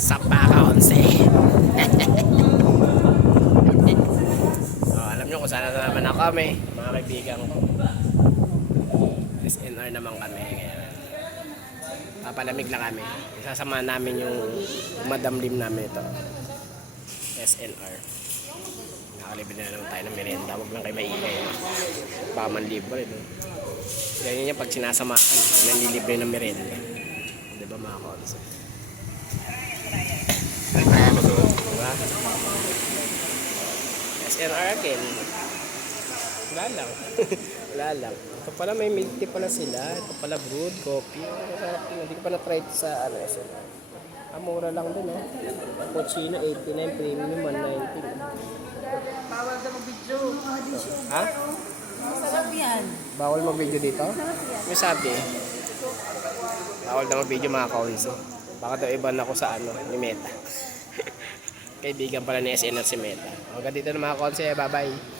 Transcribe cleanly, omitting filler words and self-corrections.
Sa Pacaonse. Alam nyo kung saan na naman ako kami, mga kaibigan ko. SNR naman kami ngayon. Papalamig lang kami. Isasama namin yung madamlim namin ito. SNR. Nakalibre na lang tayo ng merienda. Huwag lang kayo maingay. Baka man libre. No? Ganyan yan pag sinasamahan. Nanlilibre ng merienda. Diba mga concept? Diba? SNR again. Wala lang. Wala lang. Ito pala may milk tea pala sila. Ito pala brewed coffee. Hindi ko pa na-try ito sa SNR. Mura lang din oh. Cappuccino 89, premium 190. Bawal ka mag-video. Ha? Masarap yan. Bawal mag-video dito? May sabi eh. Bawal na mag-video mga kaunso. Baka daw iban ako sa ano, ni Meta. Kaibigan pala ni SNR si Meta. Hanggang dito na mga kaunso. Bye bye.